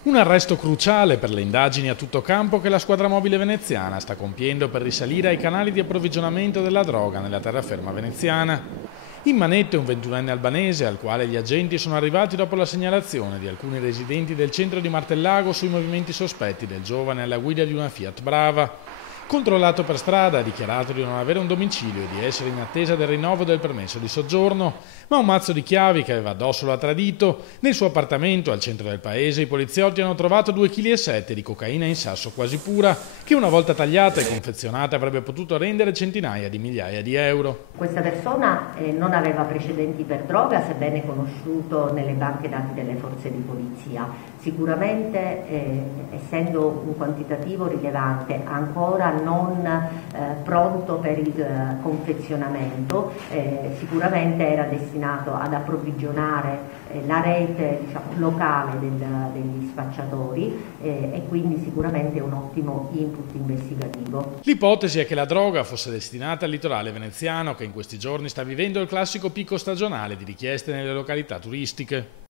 Un arresto cruciale per le indagini a tutto campo che la squadra mobile veneziana sta compiendo per risalire ai canali di approvvigionamento della droga nella terraferma veneziana. In manette un 21enne albanese al quale gli agenti sono arrivati dopo la segnalazione di alcuni residenti del centro di Martellago sui movimenti sospetti del giovane alla guida di una Fiat Brava. Controllato per strada, ha dichiarato di non avere un domicilio e di essere in attesa del rinnovo del permesso di soggiorno, ma un mazzo di chiavi che aveva addosso lo ha tradito. Nel suo appartamento al centro del paese i poliziotti hanno trovato 2,7 kg di cocaina in sasso quasi pura, che una volta tagliata e confezionata avrebbe potuto rendere centinaia di migliaia di euro. Questa persona non aveva precedenti per droga, sebbene conosciuto nelle banche dati delle forze di polizia. Sicuramente, essendo un quantitativo rilevante, ancora non pronto per il confezionamento, sicuramente era destinato ad approvvigionare la rete, diciamo, locale degli spacciatori e quindi sicuramente un ottimo input investigativo. L'ipotesi è che la droga fosse destinata al litorale veneziano, che in questi giorni sta vivendo il classico picco stagionale di richieste nelle località turistiche.